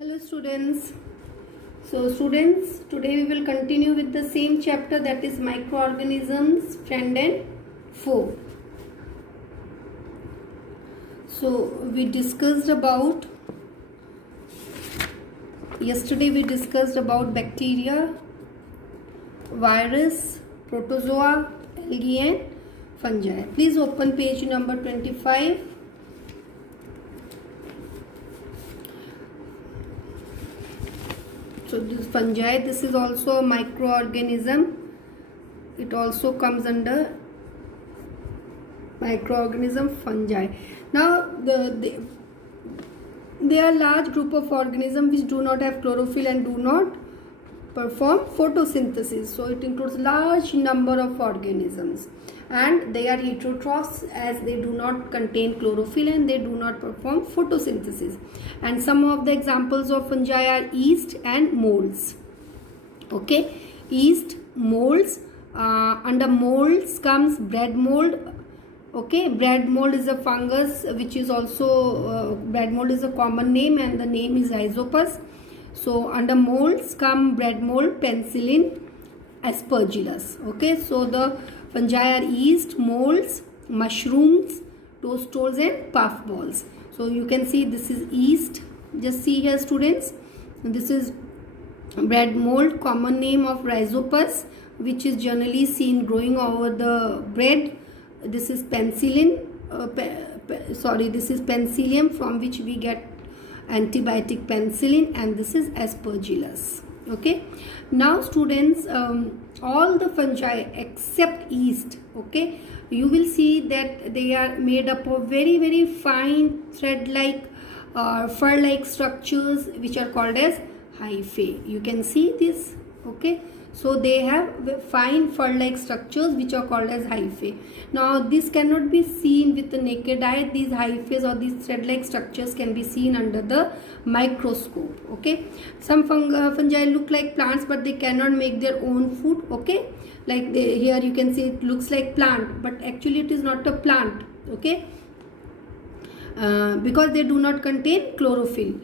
Hello students. Today we will continue with the same chapter, that is microorganisms, friend and foe. Yesterday we discussed about bacteria, virus, protozoa, algae and fungi. Please open page number 25. So this fungi, this is also a microorganism. It also comes under microorganism, fungi. Now they are large group of organisms which do not have chlorophyll and do not perform photosynthesis. So it includes large number of organisms, and they are heterotrophs as they do not contain chlorophyll and they do not perform photosynthesis. And some of the examples of fungi are yeast and molds. Okay, yeast, molds. Under molds comes bread mold. Okay, bread mold is a fungus which is also bread mold is a common name and the name is Rhizopus. So under molds come bread mold, penicillin, aspergillus. Okay, so the fungi are yeast, molds, mushrooms, toadstools and puffballs. So you can see this is yeast. Just see here students, this is bread mold, common name of Rhizopus, which is generally seen growing over the bread. This is penicillin, this is penicillium, from which we get antibiotic penicillin, and this is aspergillus. Okay, now students, all the fungi except yeast, okay, you will see that they are made up of very fine thread like fur like structures which are called as hyphae. You can see this. Okay, so they have fine fur like structures which are called as hyphae. Now this cannot be seen with the naked eye. These hyphae or these thread like structures can be seen under the microscope. Okay, some fungi look like plants but they cannot make their own food. Okay, like here you can see it looks like plant but actually it is not a plant. Okay, because they do not contain chlorophyll.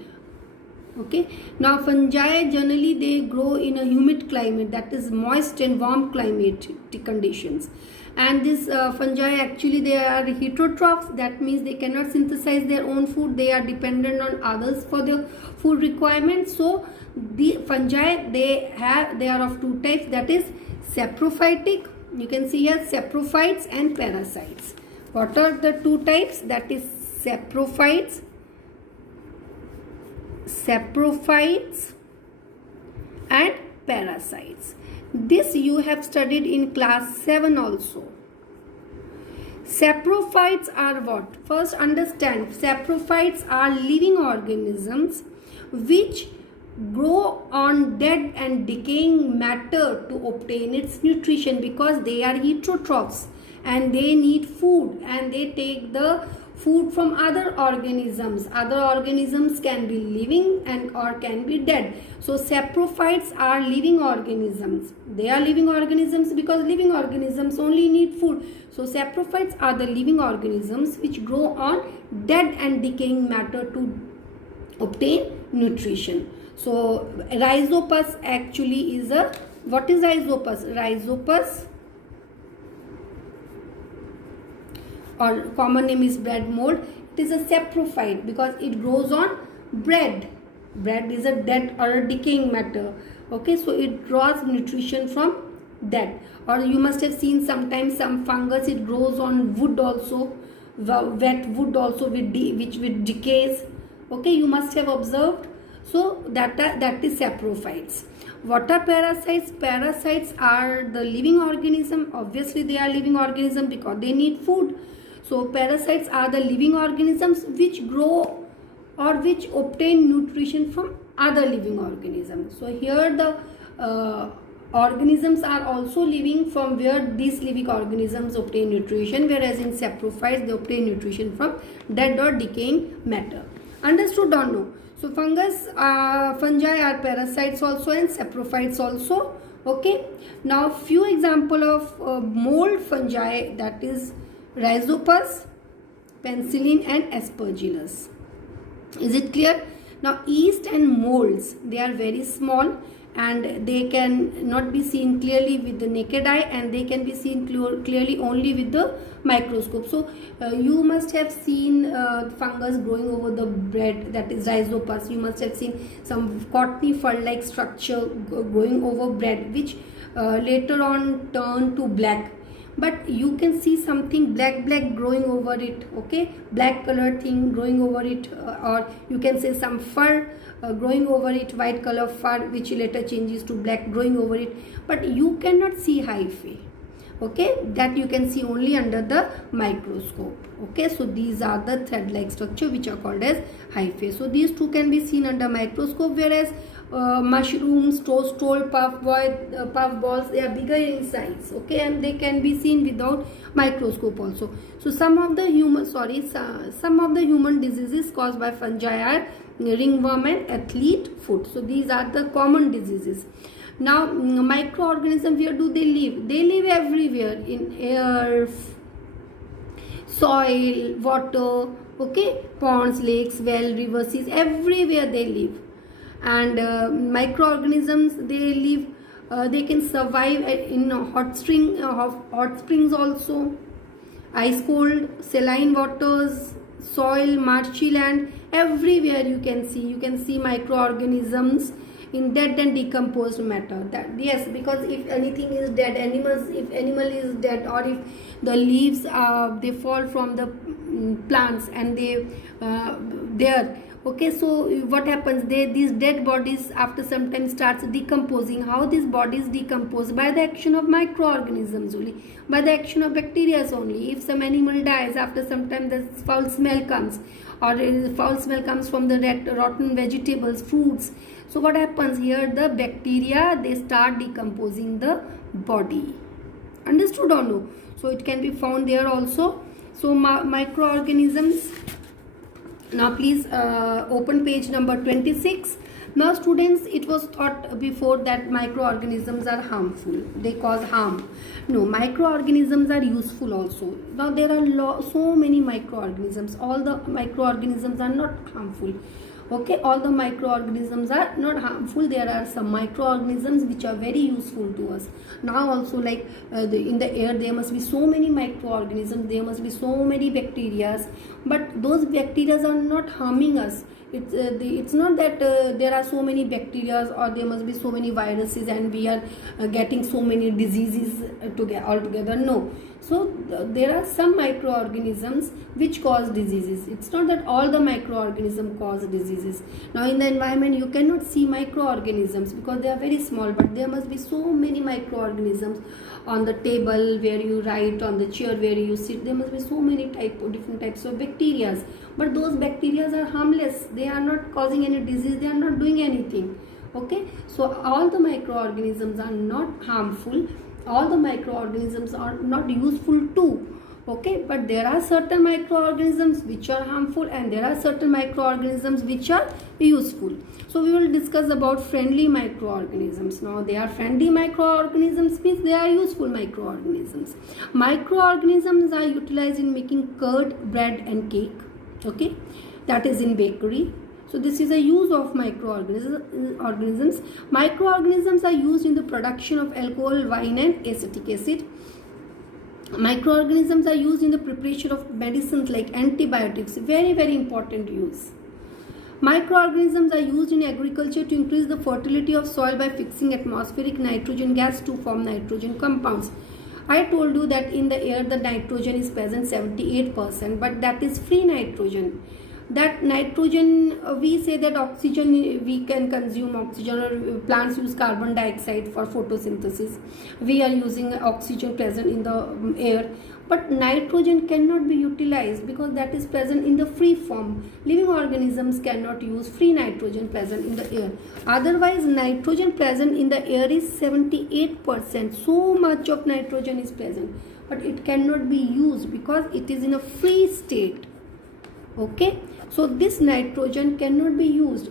Okay, now fungi generally they grow in a humid climate, that is moist and warm climatic conditions. And this fungi actually they are heterotrophs, that means they cannot synthesize their own food. They are dependent on others for their food requirements. So the fungi they are of two types, that is saprophytic. You can see here saprophytes and parasites. What are the two types? That is saprophytes and parasites. This you have studied in class 7 also. Saprophytes are what? First understand, saprophytes are living organisms which grow on dead and decaying matter to obtain its nutrition, because they are heterotrophs and they need food and they take the food from other organisms. Other organisms can be living and or can be dead. So saprophytes are living organisms. They are living organisms because living organisms only need food. So saprophytes are the living organisms which grow on dead and decaying matter to obtain nutrition. So Rhizopus actually is a, what is Rhizopus? Rhizopus, or common name is bread mold. It is a saprophyte because it grows on bread. Bread is a dead or a decaying matter. Okay, so it draws nutrition from that. Or you must have seen sometimes some fungus, it grows on wood also, wet wood also which decays. Okay, you must have observed. So that is saprophytes. What are parasites? Parasites are the living organism. Obviously they are living organism because they need food. So parasites are the living organisms which grow or which obtain nutrition from other living organisms. So here the organisms are also living from where these living organisms obtain nutrition, whereas in saprophytes they obtain nutrition from dead or decaying matter. Understood or no? So fungi are parasites also and saprophytes also. Okay. Now few example of mold fungi, that is Rhizopus, penicillin and aspergillus. Is it clear? Now yeast and molds, they are very small and they can not be seen clearly with the naked eye, and they can be seen clearly only with the microscope. So you must have seen fungus growing over the bread, that is rhizopus. You must have seen some cottony fur like structure growing over bread, which later on turn to black, but you can see something black growing over it, okay, black color thing growing over it, or you can say some fur growing over it, white color fur which later changes to black growing over it, but you cannot see hyphae, okay, that you can see only under the microscope. Okay, so these are the thread like structure which are called as hyphae. So these two can be seen under microscope, whereas mushrooms, toadstool, puff balls, they are bigger in size, okay, and they can be seen without microscope also. So some of the human diseases caused by fungi are ringworm and athlete foot. So these are the common diseases. Now microorganisms, where do they live? They live everywhere, in air, soil, water, okay, ponds, lakes, well, rivers, seas, everywhere they live. And microorganisms, they live, they can survive in hot springs also, ice cold, saline waters, soil, marshy land, everywhere you can see microorganisms in dead and decomposed matter. That, yes, because if anything is dead, if animal is dead, or if the leaves they fall from the plants and they there, okay, so what happens, these dead bodies after some time starts decomposing. How these bodies decompose? By the action of microorganisms only, by the action of bacteria only. If some animal dies, after some time the foul smell comes, or foul smell comes from the rotten vegetables, fruits. So what happens here? The bacteria, they start decomposing the body. Understood or no? So it can be found there also. So microorganisms. Now please open page number 26. Now students, it was thought before that microorganisms are harmful, they cause harm. No, microorganisms are useful also. Now there are so many microorganisms. All the microorganisms are not harmful, okay, all the microorganisms are not harmful. There are some microorganisms which are very useful to us. Now also, like in the air, there must be so many microorganisms, there must be so many bacteria, but those bacteria are not harming us. It's not that there are so many bacteria or there must be so many viruses and we are getting so many diseases altogether. No. So there are some microorganisms which cause diseases. It's not that all the microorganisms cause diseases. Now in the environment you cannot see microorganisms because they are very small, but there must be so many microorganisms on the table where you write, on the chair where you sit. There must be so many different types of bacteria, but those bacteria are harmless. They are not causing any disease, they are not doing anything, okay. So all the microorganisms are not harmful, all the microorganisms are not useful too, okay, but there are certain microorganisms which are harmful and there are certain microorganisms which are useful. So we will discuss about friendly microorganisms. Now they are friendly microorganisms means they are useful microorganisms. Microorganisms are utilized in making curd, bread and cake, okay, that is in bakery. So this is a use of microorganisms. Microorganisms are used in the production of alcohol, wine and acetic acid. Microorganisms are used in the preparation of medicines like antibiotics, very important use. Microorganisms are used in agriculture to increase the fertility of soil by fixing atmospheric nitrogen gas to form nitrogen compounds. I told you that in the air the nitrogen is present 78%, but that is free nitrogen. That nitrogen, we say that oxygen, we can consume oxygen, or plants use carbon dioxide for photosynthesis. We are using oxygen present in the air, but nitrogen cannot be utilized because that is present in the free form. Living organisms cannot use free nitrogen present in the air. Otherwise, nitrogen present in the air is 78%. So much of nitrogen is present, but it cannot be used because it is in a free state, okay. So this nitrogen cannot be used,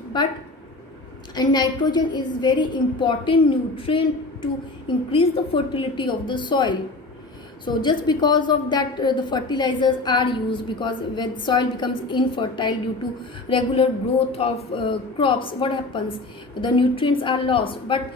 and nitrogen is very important nutrient to increase the fertility of the soil. So just because of that the fertilizers are used, because when soil becomes infertile due to regular growth of crops, what happens? The nutrients are lost. But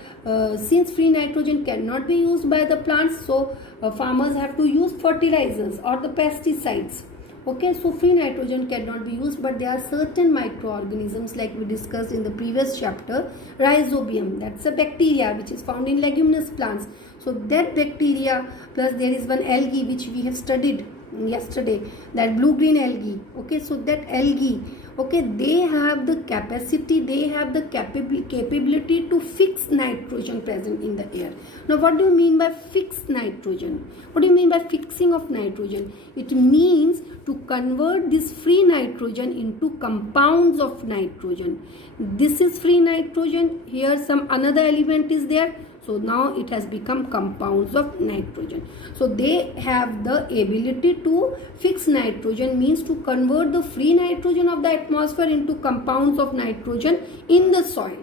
since free nitrogen cannot be used by the plants, so farmers have to use fertilizers or the pesticides. Okay, so free nitrogen cannot be used, but there are certain microorganisms, like we discussed in the previous chapter, rhizobium, that's a bacteria which is found in leguminous plants. So that bacteria, plus there is one algae which we have studied yesterday, that blue green algae. Okay, so that algae, okay, they have the capacity, they have the capability to fix nitrogen present in the air. Now what do you mean by fixed nitrogen? What do you mean by fixing of nitrogen? It means to convert this free nitrogen into compounds of nitrogen. This is free nitrogen, here some another element is there, so now it has become compounds of nitrogen. So they have the ability to fix nitrogen, means to convert the free nitrogen of the atmosphere into compounds of nitrogen in the soil.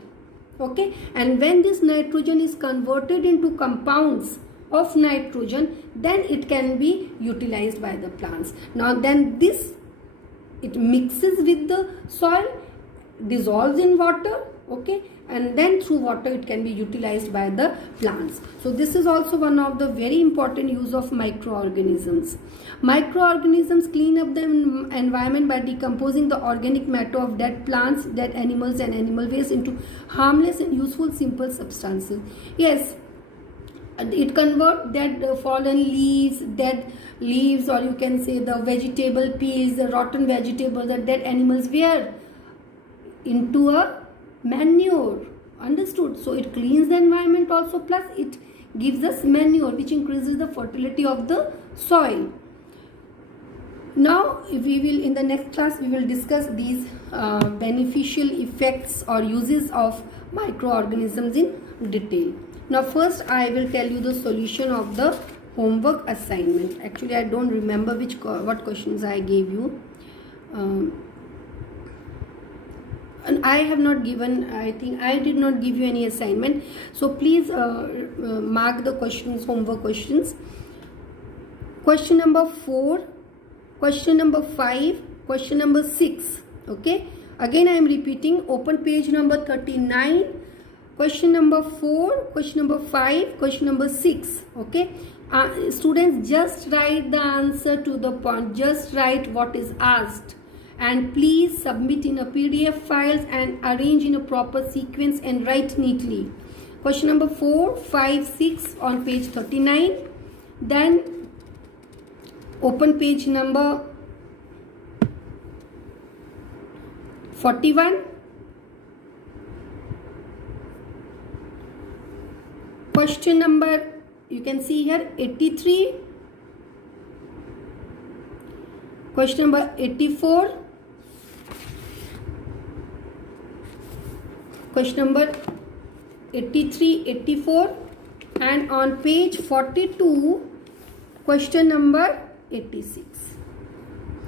Okay, and when this nitrogen is converted into compounds of nitrogen, then it can be utilized by the plants. Now then this, it mixes with the soil, dissolves in water, okay, and then through water it can be utilized by the plants. So this is also one of the very important use of microorganisms. Microorganisms clean up the environment by decomposing the organic matter of dead plants, dead animals and animal waste into harmless and useful simple substances. Yes, it converts dead fallen leaves, dead leaves, or you can say the vegetable peels, the rotten vegetables, the dead animals where into a manure. Understood? So it cleans the environment also, plus it gives us manure which increases the fertility of the soil. Now we will, in the next class we will discuss these beneficial effects or uses of microorganisms in detail. Now first I will tell you the solution of the homework assignment. Actually I don't remember what questions I gave you. And I have not given, I think I did not give you any assignment. So please mark the questions, homework questions. Question number 4, question number 5, question number 6. Okay. Again I am repeating, open page number 39. Question number 4, question number 5, question number 6. Okay. Students, just write the answer to the point. Just write what is asked. And please submit in a PDF files and arrange in a proper sequence and write neatly. Question number 4, 5, 6 on page 39. Then open page number 41. Question number, you can see here, 83. Question number 84. Question number 83, 84, and on page 42, question number 86.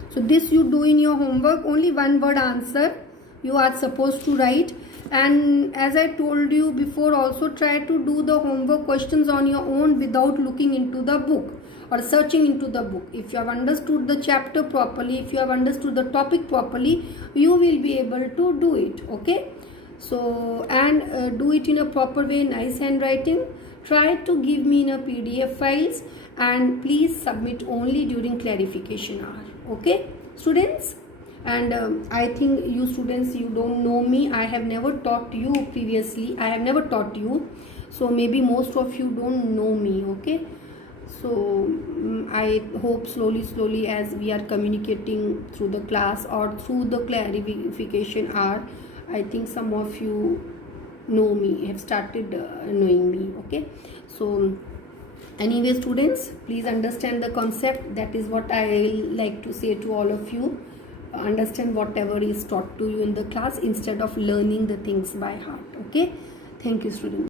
So this you do in your homework, only one word answer you are supposed to write. And as I told you before, also try to do the homework questions on your own without looking into the book or searching into the book. If you have understood the chapter properly, if you have understood the topic properly, you will be able to do it. Okay. So, and do it in a proper way, nice handwriting. Try to give me in a PDF files, and please submit only during clarification hour. Okay, students? And I think you students, you don't know me. I have never taught you previously. I have never taught you. So maybe most of you don't know me. Okay. So I hope slowly as we are communicating through the class or through the clarification hour, I think some of you know me, have started knowing me. Okay. So anyway, students, please understand the concept. That is what I like to say to all of you. Understand whatever is taught to you in the class instead of learning the things by heart. Okay. Thank you, students.